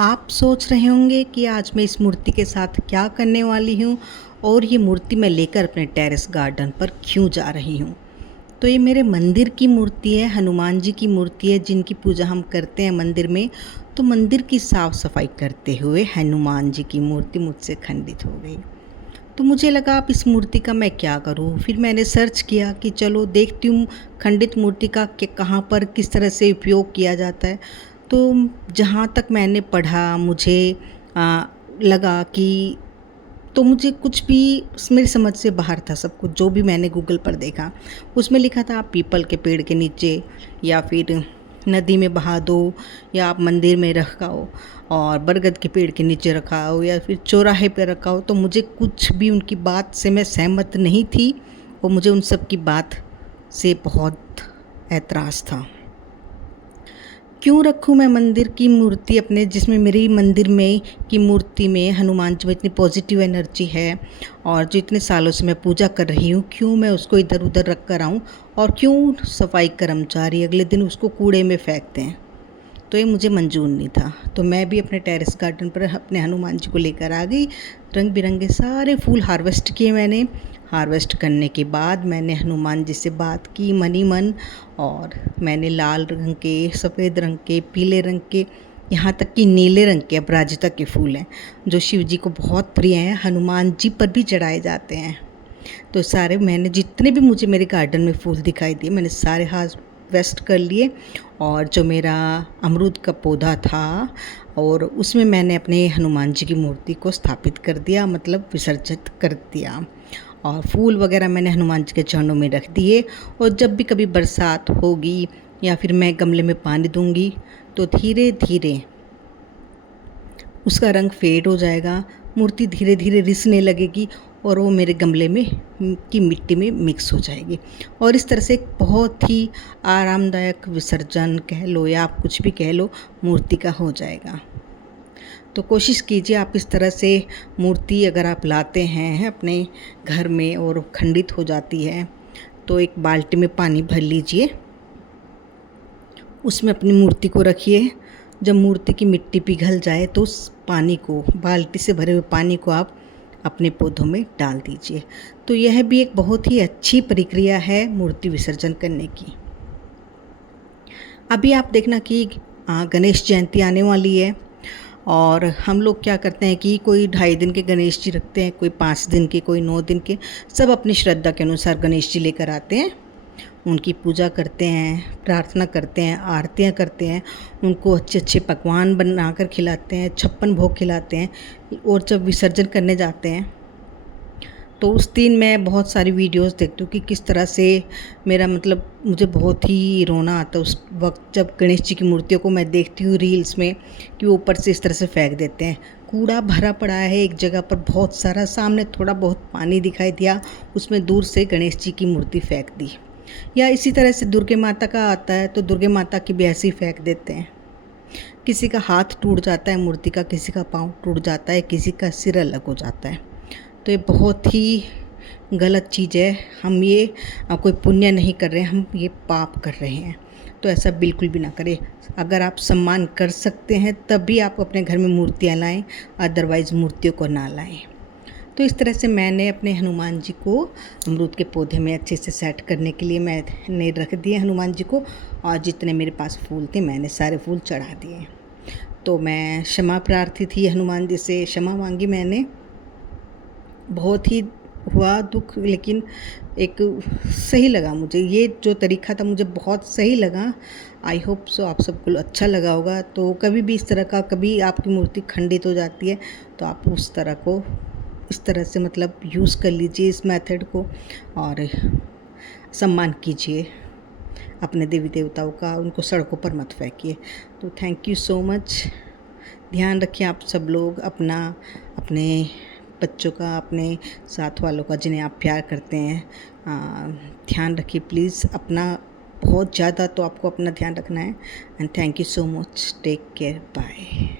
आप सोच रहे होंगे कि आज मैं इस मूर्ति के साथ क्या करने वाली हूँ और ये मूर्ति मैं लेकर अपने टेरेस गार्डन पर क्यों जा रही हूँ। तो ये मेरे मंदिर की मूर्ति है, हनुमान जी की मूर्ति है जिनकी पूजा हम करते हैं मंदिर में। तो मंदिर की साफ़ सफाई करते हुए हनुमान जी की मूर्ति मुझसे खंडित हो गई। तो मुझे लगा अब इस मूर्ति का मैं क्या करूँ। फिर मैंने सर्च किया कि चलो देखती हूँ खंडित मूर्ति का कि कहाँ पर किस तरह से उपयोग किया जाता है। तो जहाँ तक मैंने पढ़ा मुझे लगा कि तो मुझे कुछ भी मेरी समझ से बाहर था सब कुछ। जो भी मैंने गूगल पर देखा उसमें लिखा था आप पीपल के पेड़ के नीचे या फिर नदी में बहा दो या आप मंदिर में रखाओ और बरगद के पेड़ के नीचे रखा हो या फिर चौराहे पे रखा हो। तो मुझे कुछ भी उनकी बात से मैं सहमत नहीं थी और मुझे उन सब की बात से बहुत ऐतराज़ था। क्यों रखूँ मैं मंदिर की मूर्ति अपने, जिसमें मेरी मंदिर में की मूर्ति में हनुमान जी में इतनी पॉजिटिव एनर्जी है और जो इतने सालों से मैं पूजा कर रही हूँ, क्यों मैं उसको इधर उधर रख कर आऊँ और क्यों सफाई कर्मचारी अगले दिन उसको कूड़े में फेंकते हैं। तो ये मुझे मंजूर नहीं था। तो मैं भी अपने टेरेस गार्डन पर अपने हनुमान जी को लेकर आ गई। रंग बिरंगे सारे फूल हार्वेस्ट किए मैंने। हार्वेस्ट करने के बाद मैंने हनुमान जी से बात की मनी मन, और मैंने लाल रंग के, सफ़ेद रंग के, पीले रंग के, यहाँ तक कि नीले रंग के अपराजिता के फूल हैं जो शिव जी को बहुत प्रिय हैं, हनुमान जी पर भी चढ़ाए जाते हैं। तो सारे मैंने जितने भी मुझे मेरे गार्डन में फूल दिखाई दिए मैंने सारे हार्वेस्ट कर लिए। और जो मेरा अमरूद का पौधा था और उसमें मैंने अपने हनुमान जी की मूर्ति को स्थापित कर दिया, मतलब विसर्जित कर दिया। और फूल वगैरह मैंने हनुमान जी के चरणों में रख दिए। और जब भी कभी बरसात होगी या फिर मैं गमले में पानी दूंगी तो धीरे धीरे उसका रंग फेड हो जाएगा, मूर्ति धीरे धीरे रिसने लगेगी और वो मेरे गमले में की मिट्टी में मिक्स हो जाएगी। और इस तरह से एक बहुत ही आरामदायक विसर्जन कह लो या आप कुछ भी कह लो, मूर्ति का हो जाएगा। तो कोशिश कीजिए आप इस तरह से मूर्ति अगर आप लाते हैं अपने घर में और खंडित हो जाती है तो एक बाल्टी में पानी भर लीजिए, उसमें अपनी मूर्ति को रखिए। जब मूर्ति की मिट्टी पिघल जाए तो उस पानी को, बाल्टी से भरे हुए पानी को आप अपने पौधों में डाल दीजिए। तो यह भी एक बहुत ही अच्छी प्रक्रिया है मूर्ति विसर्जन करने की। अभी आप देखना कि गणेश जयंती आने वाली है और हम लोग क्या करते हैं कि कोई 2.5 दिन के गणेश जी रखते हैं, कोई 5 दिन के, कोई 9 दिन के, सब अपनी श्रद्धा के अनुसार गणेश जी लेकर आते हैं, उनकी पूजा करते हैं, प्रार्थना करते हैं, आरतियाँ करते हैं, उनको अच्छे अच्छे पकवान बनाकर खिलाते हैं, 56 भोग खिलाते हैं। और जब विसर्जन करने जाते हैं तो उस दिन मैं बहुत सारी वीडियोस देखती हूँ कि किस तरह से मेरा मतलब मुझे बहुत ही रोना आता है उस वक्त जब गणेश जी की मूर्तियों को मैं देखती हूँ रील्स में कि वो ऊपर से इस तरह से फेंक देते हैं। कूड़ा भरा पड़ा है एक जगह पर बहुत सारा, सामने थोड़ा बहुत पानी दिखाई दिया, उसमें दूर से गणेश जी की मूर्ति फेंक दी। या इसी तरह से दुर्गे माता का आता है तो दुर्गे माता की भी ऐसे ही फेंक देते हैं। किसी का हाथ टूट जाता है मूर्ति का, किसी का पाँव टूट जाता है, किसी का सिर अलग हो जाता है। तो ये बहुत ही गलत चीज़ है। हम ये कोई पुण्य नहीं कर रहे हैं, हम ये पाप कर रहे हैं। तो ऐसा बिल्कुल भी ना करें। अगर आप सम्मान कर सकते हैं तभी आप अपने घर में मूर्तियाँ लाएं, अदरवाइज़ मूर्तियों को ना लाएं। तो इस तरह से मैंने अपने हनुमान जी को अमरूद के पौधे में अच्छे से सेट करने के लिए मैंने रख दिए हनुमान जी को, और जितने मेरे पास फूल थे मैंने सारे फूल चढ़ा दिए। तो मैं क्षमा प्रार्थी थी, हनुमान जी से क्षमा मांगी मैंने। बहुत ही हुआ दुख, लेकिन एक सही लगा मुझे, ये जो तरीका था मुझे बहुत सही लगा। आई होप सो आप सबको अच्छा लगा होगा। तो कभी भी इस तरह का, कभी आपकी मूर्ति खंडित हो जाती है तो आप उस तरह को इस तरह से मतलब यूज़ कर लीजिए इस मेथड को और सम्मान कीजिए अपने देवी देवताओं का, उनको सड़कों पर मत फेंकिए। तो थैंक यू सो मच। ध्यान रखिए आप सब लोग अपना, अपने बच्चों का, अपने साथ वालों का जिन्हें आप प्यार करते हैं, ध्यान रखिए प्लीज़ अपना। बहुत ज़्यादा तो आपको अपना ध्यान रखना है। And thank you so much. Take care, bye.